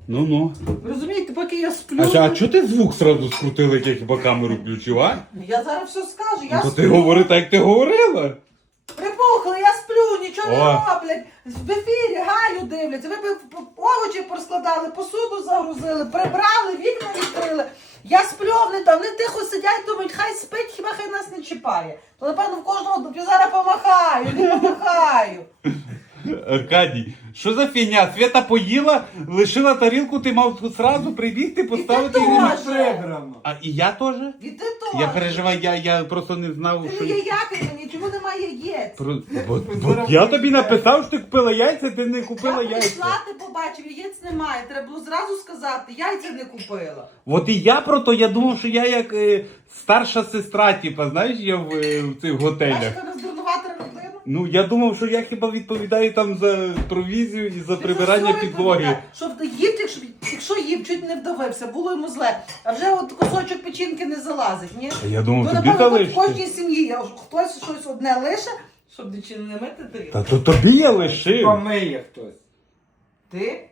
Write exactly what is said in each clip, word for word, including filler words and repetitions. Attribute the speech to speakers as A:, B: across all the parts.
A: Ну-ну.
B: Ви розумієте, поки я сплю...
A: А, чо- а чого ти звук сразу скрутила, як я хіба камеру включив, а?
B: Я зараз все скажу, я
A: Ну, то
B: сплю.
A: ти говори так, як ти говорила.
B: Припухли, я сплю, нічого не
A: О.
B: роблять. В ефірі Галю дивляться. Ви б овочі порозкладали, посуду загрузили, прибрали, вікна відкрили. Я сплю, вони там, вони тихо сидять, думають, хай спить, хіба хай нас не чіпає. То, напевно, в кожного я зараз помахаю, не помахаю.
A: Аркадій, що за фігня? Свята поїла, лишила тарілку, ти мав тут сразу прибігти, поставити
B: І ти
A: її.
B: теж.
C: Прибрано.
A: А і я теж?
B: І ти теж.
A: Я переживаю, я, я просто не знав,
B: Ти
A: що...
B: не яякай мені, чому немає яєць?
A: Про... Бо, бо я тобі написав, що ти купила яйця, ти не купила
B: Я
A: яйця.
B: прийшла, ти побачив, яєць немає. Треба було зразу сказати, яйця не купила.
A: От і я про то, я думав, що я як е, старша сестра, типа, знаєш, я в, е, в цих готелях.
B: Бачите, роздурнувати родину?
A: Ну, я думав, що я хіба відповідаю там за провізію і за
B: Ти
A: прибирання
B: за все
A: підлоги.
B: відповідаєш. Щоб ти їв, якщо, якщо їв, чуть не вдавився, було йому зле. А вже от кусочок печінки не залазить, ні?
A: Я думав,
B: Ну,
A: тобі
B: напевно, в
A: залишити.
B: кожній сім'ї я вже- хтось щось одне лише, щоб дичину не мити, ти.
A: Та то тобі я лишив.
C: Помиє хтось.
B: Ти?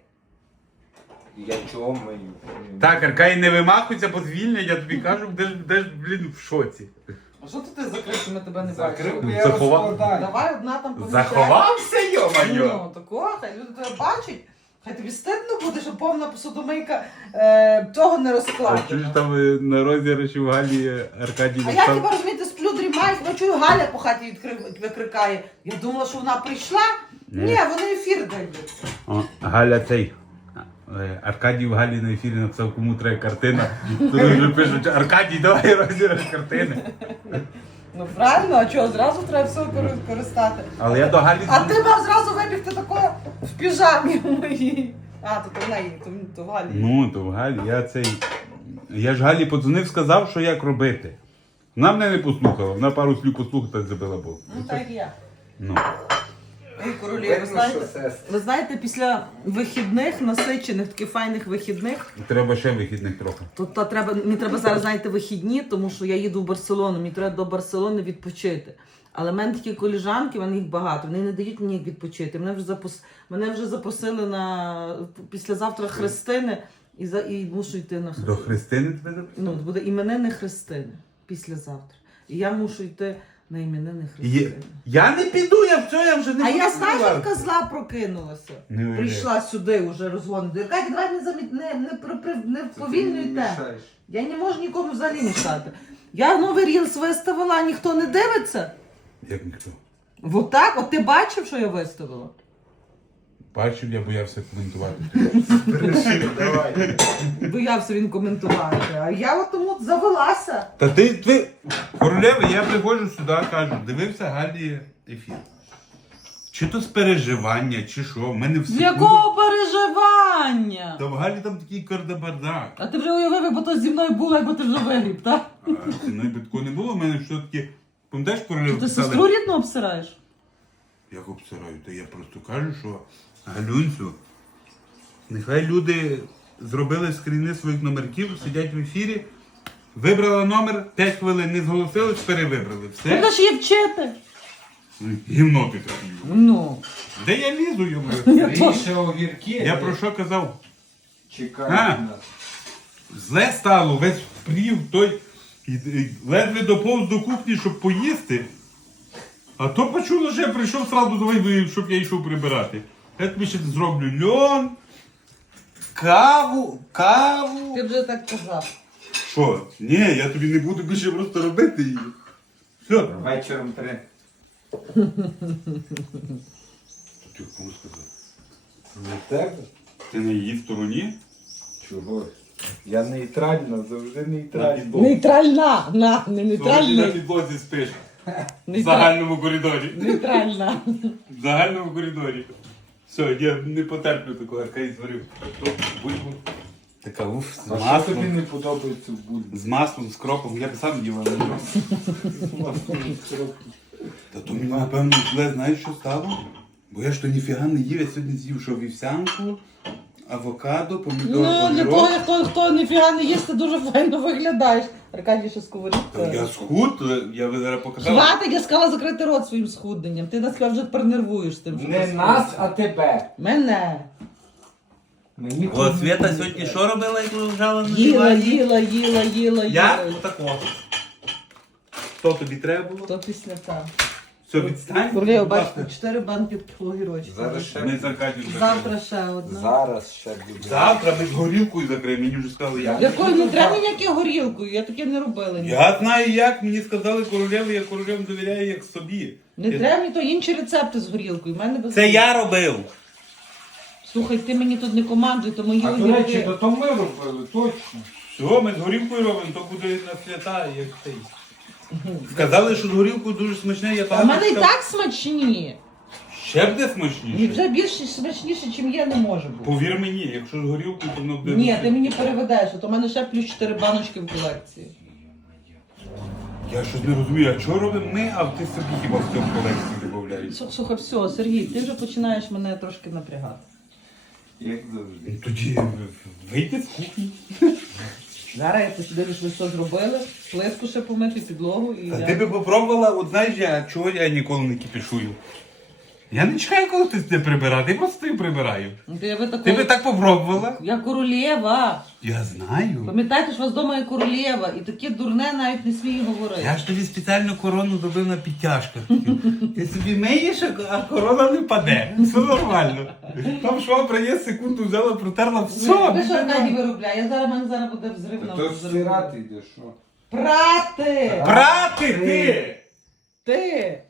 C: Я чого мию?
A: Так, Аркай, не вимахуйся, бо звільнять, я тобі кажу, де ж, де ж, блін, в шоці.
B: А що ти закрив, що ми тебе не
C: Закрив,
B: бачили?
C: я
A: Заховав.
C: розкладаю.
B: Давай одна там поміщає.
A: Заховався, йо-моє!
B: Ну, такого, хай люди тебе бачать. Хай тобі стидно буде, що повна посудомийка е, цього не
A: А чуєш
B: розкладена.
A: там е, на розіграші в Галі е, Аркадій
B: А я
A: написав?
B: хіба розумієте, сплю, дрімаю, хіба чую, Галя по хаті відкрив- викрикає. Я думала, що вона прийшла. Ні, вони ефір дають.
A: О, Галя цей. е, Аркадій в Галі на ефірі написав, кому треба картина. Тут вже пишуть, Аркадій, давай розіграш картини.
B: Ну правильно, а чого, зразу треба все кори- користати.
A: Але я до Галі...
B: А ти мав зразу вибігти такою в піжамі моїй. А, то то в неї, то, то в Галі.
A: Ну, то в Галі, я цей... Я ж Галі подзвонив, сказав, що як робити. Вона мене не послухала, вона пару слів послухала та забила бок.
B: Ну так як я.
A: Ну.
B: Ой, королі, ви
C: Видно, що
B: знаєте,
C: сестри.
B: ви знаєте, після вихідних, насичених, таких файних вихідних,
A: Треба ще вихідних трохи.
B: то, то треба, мені треба зараз, знаєте, вихідні, тому що я їду в Барселону, мені треба до Барселони відпочити. Але в мене такі коліжанки, в мене їх багато, вони не дають мені відпочити. Мене вже, запос... мене вже запросили на післязавтра Христини і, за... і мушу йти на
A: До Христини тебе записали?
B: Ну, буде іменини Христини післязавтра. І я мушу йти на іменини
A: Є...
B: Христини.
A: Я не піду, я все, я вже не
B: А
A: буду
B: я знаєш,
A: співати.
B: як козла прокинулася.
A: Не уявляю.
B: Прийшла сюди вже розгонити. Аркадій, давай не, замі... не, не, при- при- не повільнюйте. Я не можу нікому взагалі мішати. Я новий рілс виставила, ніхто не дивиться.
A: Як ніхто?
B: Вот так, от ти бачив, що я виставила?
A: Бачив, я боявся коментувати.
C: Давай.
B: Боявся він коментувати. А я от тому завелася.
A: Та ти, ти, королева, я приходжу сюди, кажу, дивився Галі ефір. Чи то з переживання, чи що, в мене все...
B: З якого переживання?
A: Та в Галі там такий кардабардак.
B: А ти вже уявив, якби то зі мною було, якби ти вже вигріб, так?
A: А зі мною би такого не було, в мене все таки... Пам'ятаєш, королева
B: Ти
A: писали?
B: сестру рідну обсираєш?
A: Як обсираю, то я просто кажу, що Галюнцю, нехай люди зробили скріни своїх номерків, сидять в ефірі, вибрала номер, п'ять хвилин не зголосились, перевибрали. Все?
B: Треба ж її вчити.
A: Гівно ти такий.
B: Ну.
A: Де я лізу йому?
C: Ріше огірки.
A: Я про що казав?
C: Чекаю
A: А?
C: нас.
A: Зле стало, весь впрів той, і, і, ледве доповз до кухні, щоб поїсти. А то почуло, що я прийшов сразу давай, щоб я йшов прибирати. Я тобі ще зроблю льон, каву, каву.
B: Ти вже так казав.
A: Що? Ні, я тобі не буду більше просто робити її. Все.
C: Вечором три.
A: Ти кому сказав?
C: Не тебе?
A: Ти на її стороні?
C: Чого? Я нейтральна, завжди
A: На
C: нейтральна.
A: підлозі.
B: Нейтральна, на, не
A: Сьогодні на підлозі спиш. В
B: Нейтраль-
A: загальному коридорі.
B: Нейтральна.
A: В загальному коридорі. Все, я не потерплю такого, Аркадій зварив. Бульбу. Така уф, з
C: А що тобі
A: маслом.
C: не подобається в бульбі?
A: З маслом, з кропом, я б сам їв, але не. Та то мені, напевно, зле, знаєш, що стало? Бо я ж то ніфіга не їв, я сьогодні з'їв, що вівсянку, авокадо, помідор,
B: Ну, для
A: огірок.
B: того, хто, хто ніфіга не їсть, ти дуже файно виглядаєш. Аркадій, ще
A: Та
B: сковорідка.
A: я схуд, я би зараз показав.
B: Хватить, я сказала закрити рот своїм схудненням. Ти нас вже перенервуєш з тим, що
C: Не
B: ти
C: нас,
B: схуднеш.
C: а тебе.
B: Мене.
C: Мені
A: О, Свята сьогодні що робила, як лежала на
B: Їла,
A: дивані?
B: їла, їла, їла,
A: Я?
B: їла.
A: Отако. Що тобі треба було?
B: То після там.
A: Все, відстань.
B: Королева,
A: будь ласка.
B: бачите, чотири банки огірочків.
C: Зараз ще
A: Ми закатимо.
B: Завтра ще одна.
C: Зараз ще буде.
A: Завтра ми з горілкою закриємо, мені вже сказали як.
B: Якою не треба ніяке горілкою, я таке не робила. ні.
A: Я знаю як, мені сказали королеви, я королевам довіряю як собі.
B: Не
A: Я-
B: треба мені то інші рецепти з горілкою. В мене без
A: Це я робив.
B: Слухай, ти мені тут не командуй, то мої
C: А до речі,
B: огірки.
C: то то ми робили, точно.
A: Все, ми з горілкою робимо, то буде на свята, як цей. Сказали, що з горілкою дуже смачне, я
B: А
A: там.
B: в мене і так смачні.
A: Ще буде
B: І
A: смачніше.
B: вже більше смачніше, ніж є, не може бути.
A: Повір мені, якщо з горілкою, то воно буде.
B: Ні, ти мені переведеш, а то в мене ще плюс чотири баночки в колекції.
A: Я щось не розумію, а чого робимо ми, а ти собі хіба в цьому колекції додаєш?
B: Слухай, Слухай, все, Сергій, ти вже починаєш мене трошки напрягати.
C: Як завжди.
A: Тоді вийди з кухні.
B: Зараз я посидиш, ви все зробили, плитку ще помити, підлогу і
A: А
B: я...
A: ти би попробувала, от знаєш, я чого я ніколи не кипішую. Я не чекаю, коли ти це прибирати, я просто її прибираю.
B: Ну, то я ви
A: Ти
B: такого...
A: би так попробувала?
B: Я королева.
A: Я знаю.
B: Пам'ятаєте, що у вас вдома є королева, і таке дурне навіть не смію говорити.
A: Я ж тобі спеціальну корону зробив на підтяжках. Ти собі миєш, а корона не паде. Все нормально. Там швабра є, секунду взяла, протерла, все.
B: Ви що Аркадій виробляє? Я зараз, в мене зараз буде взрив на
C: То
B: взрив.
C: стирати йде, що?
B: Прати!
A: Брати ти!
B: Ти!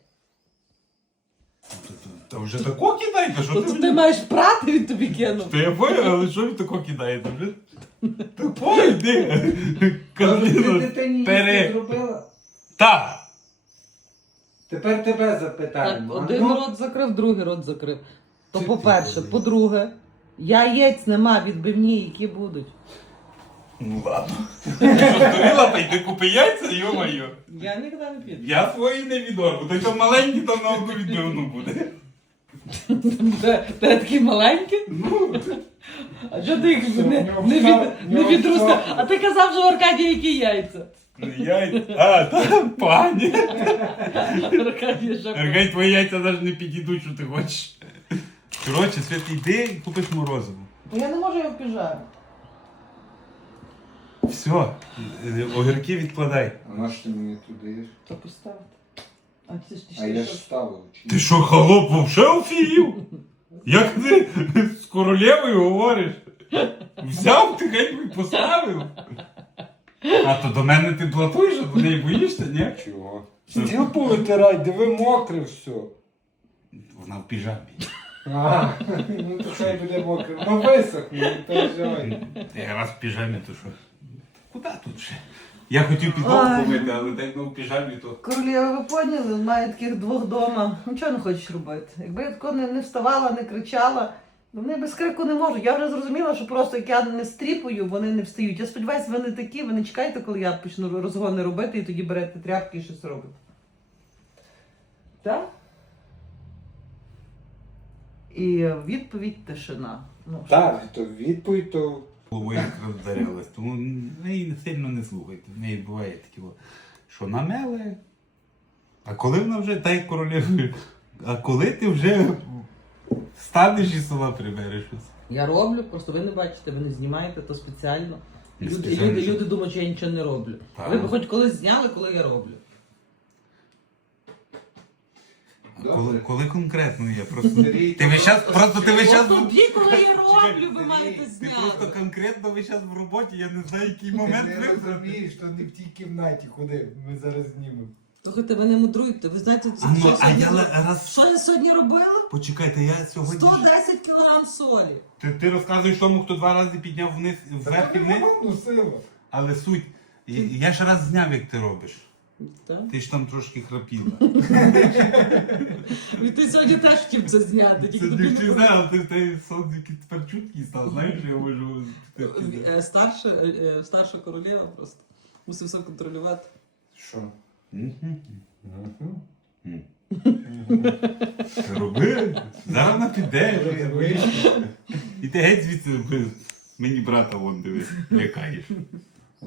A: Та вже тако кидаєте, що
B: То
A: ти
B: ти
A: мені?
B: маєш прати, він тобі кинув.
A: Та я понял, але що він тако кидаєте? Вже? Та пойди.
C: Ти
A: Карліно,
C: дитині
A: пере.
C: їсти зробила?
A: Так.
C: Тепер тебе
B: Так,
C: запитаємо. а
B: один
C: ну?
B: рот закрив, другий рот закрив. То
C: Ти
B: по-перше.
C: ти, блін.
B: По-друге, яєць нема відбивні, які будуть.
A: Ну ладно. Ти що, здуріла, та йди купи яйця, йо-моє.
B: Я ніколи не піду.
A: Я свої не відорву. Той там маленький, там на одну відбивну буде.
B: Ти ти такий маленький? А чого ти їх не,
C: нього
B: не,
C: вся-
B: від,
C: в
B: не
C: нього
B: відростив?
C: вся-
B: А ти казав, що в Аркадія які яйця.
A: Яйця. А, та пані.
B: Аркадій ще
A: Аркадій, твої яйця навіть не підійдуть, що ти хочеш. Коротше, Свят, йди і купиш морозиво.
B: Бо я не можу його в піжамі.
A: Все, огірки відкладай.
C: А на що ти мені туди їш?
B: То поставити. А ти ж ти
C: А
B: ж-
C: я ж ставив. чи
A: Ти
C: ні?
A: що, холоп, вовше офігів? Як ти з королевою говориш? Взяв тихенько і поставив. А то до мене ти платуєш, а до неї боїшся, ні?
C: Чого? Стіл повитирай, диви мокре все.
A: Вона в піжамі.
C: А, ну то хай буде мокре. Ну висохне, не переживай.
A: Ти раз в піжамі, то що? Куди тут ще? Я хотів підлогу
B: Ай.
A: помити, але так ну в піжамі, то.
B: Королєва, ви поняли, він має таких двох дома. Нічого не хочеш робити. Якби я тако не, не вставала, не кричала, ну, вони без крику не можуть. Я вже зрозуміла, що просто як я не стріпую, вони не встають. Я сподіваюся, ви не такі, ви не чекаєте, коли я почну розгони робити і тоді берете тряпки і щось робите. Так? І відповідь тишина. Ну,
C: Так, то відповідь, то
A: Головою якраз вдарялась, тому неї не сильно не слухайте. В неї буває такі, о, що намели. А коли вона вже, та й королевою, а коли ти вже встанеш і села прибереш щось?
B: Я роблю, просто ви не бачите, ви не знімаєте то спеціально. І
A: Не
B: люди,
A: спеціально,
B: люди,
A: що?
B: люди думають, що я нічого не роблю.
A: Так.
B: Ви б хоч колись зняли, коли я роблю.
A: А коли, коли конкретно є? Просто
C: Сергій,
A: ти весь час, просто ти весь час.
B: От тоді, коли я роблю, ви
A: Ти
B: маєте
A: просто
B: зняти.
A: конкретно весь час в роботі, я не знаю, який момент
C: Ти
A: вибрати.
C: розумієш, що не в тій кімнаті ходи, ми зараз знімемо.
B: Слухайте, ви не мудруйте. Ви знаєте,
A: А,
B: що,
A: ну, а
B: сьогодні
A: я
B: зро-
A: ла- раз.
B: що я сьогодні робила?
A: Почекайте, я сьогодні.
B: сто десять кілограм солі.
A: Ти, ти розказуєш тому, хто два рази підняв вниз вверх і вниз,
C: Ну, сила.
A: але суть. і- Я ж раз зняв, як ти робиш.
B: Так?
A: Ти ж там трошки храпіла.
B: І ти сьогодні теж хотів це зняти.
A: Це
B: Тільки тобі
A: дівчина
B: не
A: знає, але ти ти сон який тепер чуткий став, знаєш, я можу.
B: Е, Старша, е, е, старша королева просто. Мусив все контролювати.
C: Що?
A: Роби, зараз вона піде.
C: Вже вийшло.
A: І ти геть звідси мені брата вон дивись, лякаєш.